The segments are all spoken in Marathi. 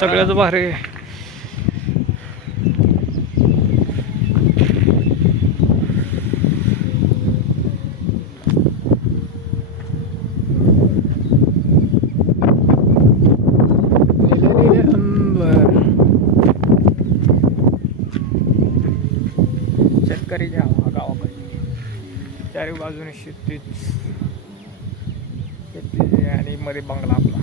सगळ्यात भारी शेतकरी गावाकडे चारी बाजूने शेतीच आणि मध्ये बंगला आपला.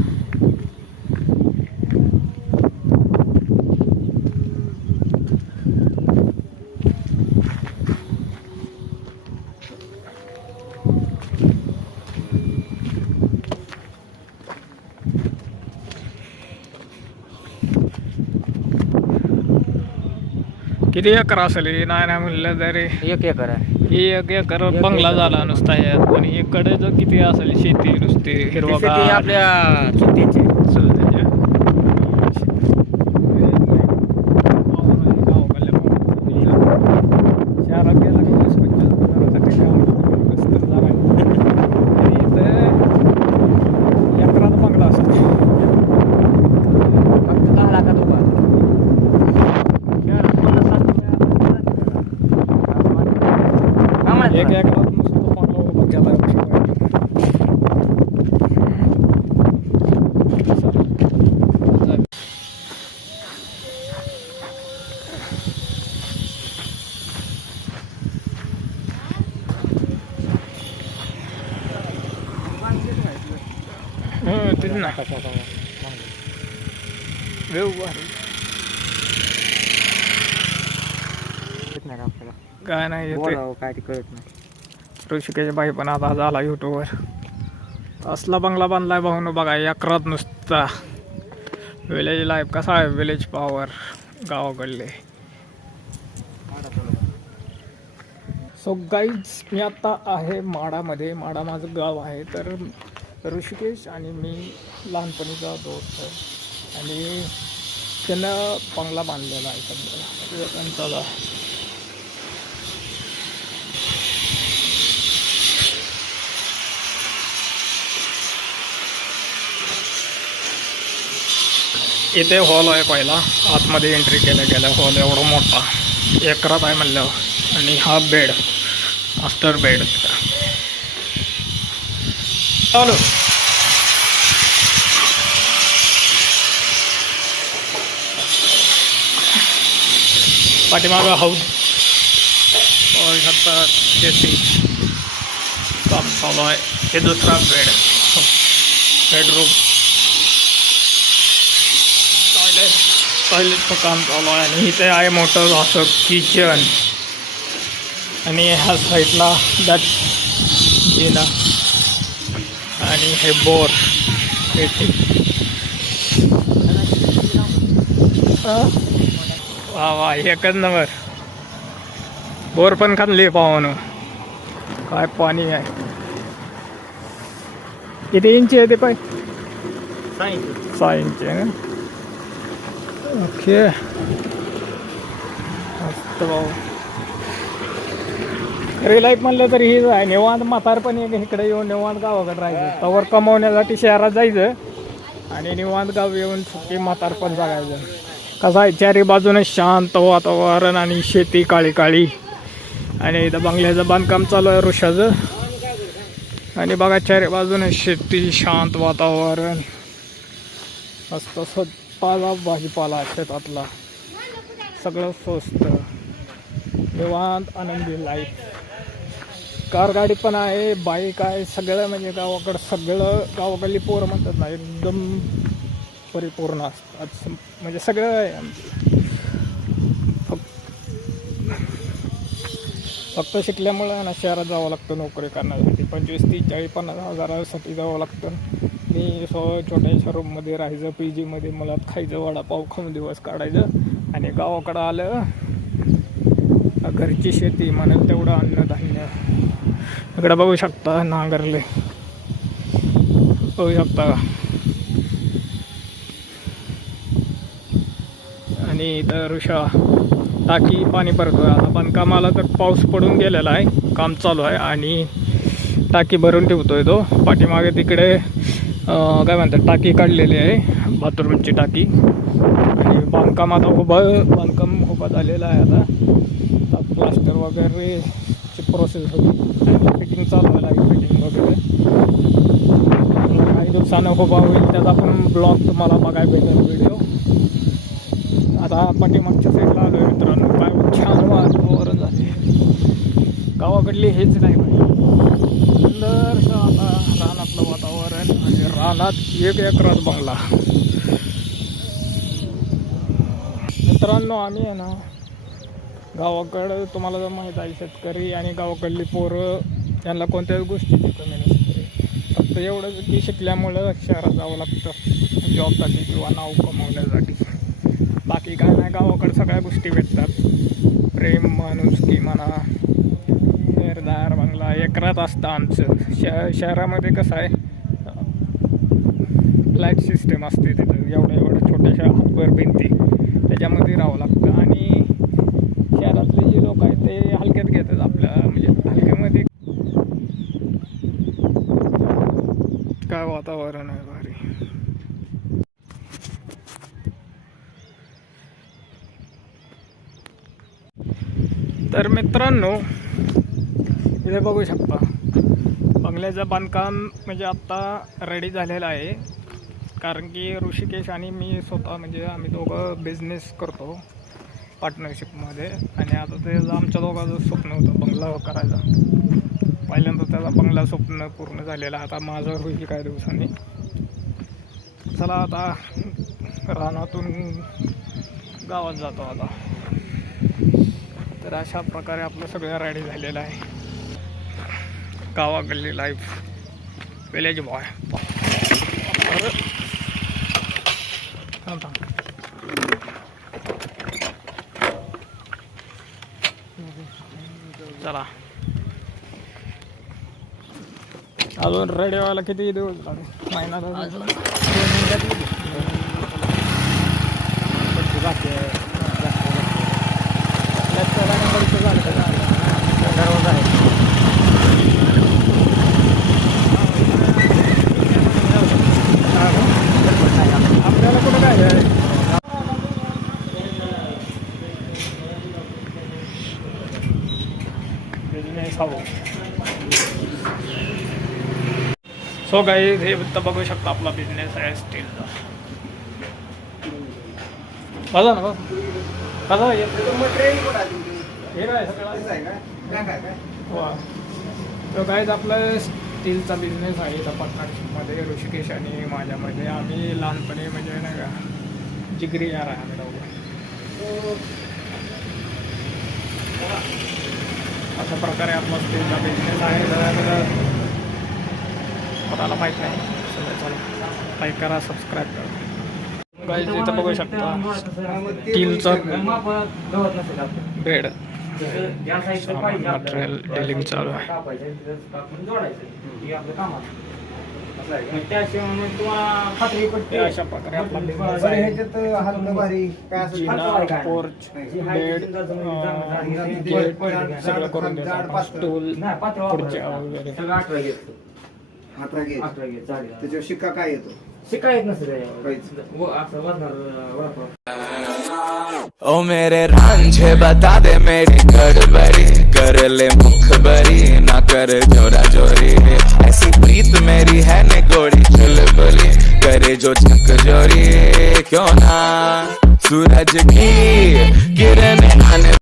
किती एकर असेल नाही म्हणलं तरी 1 एकर आहे. 1 एकर बंगला झाला नुसता यात. पण इकडे जो किती असेल शेती नुसती शेती हिरवगार आपल्या चुलत्याची. चुलत्याच्या. शहरात गेला का 20-25 हजारासाठी कसं तर जागा. आणि इथं एकरात बंगला असतो. फक्त 10 लाखात उभा. एक एकरात नुसतं बंगला उभा केला तेच ना काय नाही येते काय ते कळत नाही. ऋषिकेश भाई पण आता झाला युट्यूबवर. असला बंगला बांधलाय भाऊन बघा एकरात नुसता. विलेज लाईफ कसा आहे, विलेज पॉवर गावाकडले. सो गाईज मी आता आहे माडामध्ये. माडा माझं गाव आहे. तर ऋषिकेश आणि मी लहानपणीचा दोस्त आहे आणि त्यानं बंगला बांधलेला आहे सध्या त्यांचा. इथे हॉल आहे पहिला. आतमध्ये एंट्री केल्या गेल्या. हॉल एवढा मोठा एकरात आहे म्हणल्यावर. आणि हा बेड, मास्टर बेड चालू. पाठीमागं हाऊस बघू शकता. शेती काम चालू आहे. हे दुसरा बेडरूम. टॉयलेटचं काम चालू आहे. आणि इथे आहे मोठं असं किचन. आणि ह्या साईडला दॅट ना. आणि हे बोर वा वा एकच नंबर. बोर पण खाल्ली पाहून. काय पाणी आहे. किती इंची आहे ते पाय? 6 इंची आहे ना. ओके मस्त भाऊ. खरी लाईफ म्हणलं तरी हीच आहे. निवांत म्हातारपणी इकडे येऊन निवांत गावाकडे राहायचं. तवर कमावण्यासाठी शहरात जायचं आणि निवांत गाव येऊन सुखी म्हातारपण जगायचं. कसं आहे चारी बाजूने शांत वातावरण आणि शेती काळी काळी. आणि इथं बंगल्याचं बांधकाम चालू आहे ऋषाचं. आणि बघा चारी बाजूने शेती, शांत वातावरण, मस्त ताजा भाजीपाला शेतातला, सगळं स्वस्त, निवांत आनंदी लाईफ. कार गाडी पण आहे, बाईक आहे, सगळं म्हणजे गावाकडं सगळं. गावाकडली पोरं म्हणतात ना एकदम परिपूर्ण असतात. म्हणजे सगळं आहे आमचं. फक्त शिकल्यामुळं ना शहरात जावं लागतं नोकरी करण्यासाठी. 25, 30, 40, 50 हजारासाठी जावं लागतं. मी छोट्याशा रूममध्ये राहायचं, PGमध्ये. मला खायचं, वडापाव खाऊन दिवस काढायचं. आणि गावाकडं आलं घरची शेती म्हणाल तेवढं अन्नधान्य. इकडं बघू शकता नांगरले, बघू शकता. आणि इथं ऋषा टाकी पाणी भरतोय. आता बांधकामाला तर पाऊस पडून गेलेला आहे, काम चालू आहे. आणि टाकी भरून ठेवतोय तो. पाठीमागे तिकडे काय म्हणतात टाकी काढलेली आहे बाथरूमची टाकी आणि बांधकाम उभा झालेलं आहे आता प्लास्टर वगैरेची प्रोसेस होती फिटिंग चालू आहे फिटिंग वगैरे काही दिवसानं उभा होईल त्याचा पण ब्लॉग तुम्हाला बघायला भेटेल व्हिडिओ. आता पाठीमागच्या साईडला आलो आहे मित्रांनो. काय छान वातावरण झाले गावाकडली हेच नाही पाहिजे सुंदरसं आता रानातलं वातावरण आणि रानात 1 एकरात बंगला. मित्रांनो आम्ही आहे ना गावाकडं तुम्हाला जर माहीत आहे शेतकरी आणि गावाकडली पोरं यांना कोणत्याच गोष्टीची कमी नसते. फक्त एवढंच की शिकल्यामुळं शहरात जावं लागतं जॉबसाठी किंवा नाव कमवण्यासाठी. बाकी काय नाही गावाकडे सगळ्या गोष्टी भेटतात. प्रेम माणुसकी म्हणा घरदार बंगला एकरात असतं आमचं. शहरामध्ये कसं आहे फ्लॅट सिस्टम असते तिथं एवढ्या छोट्याशा हातभर भिंती त्याच्यामध्ये राहावं लागतं आणि शहरातले जे लोक आहेत ते हलक्यात घेतात आपल्या म्हणजे हलक्यामध्ये. काय वातावरण आहे भारी. तर मित्रांनो इथे बघू शकता बंगल्याचं बांधकाम म्हणजे आत्ता रेडी झालेलं आहे. कारण की ऋषिकेश आणि मी स्वतः म्हणजे आम्ही दोघं बिझनेस करतो पार्टनरशिपमध्ये आणि आता ते आमच्या दोघांचं स्वप्न होतं बंगला करायचा. पहिल्यांदा त्याचा बंगला स्वप्न पूर्ण झालेलं आता माझं होईल काही दिवसांनी. चला आता रानातून गावात जातो आता. तर अशा प्रकारे आपलं सगळं रेडी झालेलं आहे. गावाकडली लाईफ विलेज बॉय. चला अजून रेडी व्हायला किती दिवस लागेल? महिना आपल्याला कुठं काय आहे बिझनेस हवं. सो काही हे तर बघू शकता आपला बिझनेस आहे स्टीलचा. बघा ना बघा हे काय वा. तो काहीच आपलं स्टीलचा बिझनेस आहे इथं पार्टनरशिपमध्ये ऋषिकेश आणि माझ्यामध्ये. आम्ही लहानपणी म्हणजे नाही का जिगरी यार आहे आम्ही दोघं. अशा प्रकारे आपला स्टीलचा बिझनेस आहे. जरा कोणाला माहीत नाही चला लाईक करा सबस्क्राईब करा. काही इथं बघू शकता स्टीलचा बेड मटेरियल डिलिंग चालू आहे. अशा प्रकारे आपला बिझनेस आहे. पोर्च बेड सगळं करून देतो. स्टूल खुर्च्या वगैरे. त्याच्यावर शिक्का काय येतो? शिकायत नसेल ओ मेरे रांझे बता दे मेरी गड़बड़ी कर ले मुखबरी ना कर जोरा जोरी ऐसी प्रीत मेरी है ने गोड़ी चुलबुली करे जो झक जोरी क्यों ना सूरज की किरण आने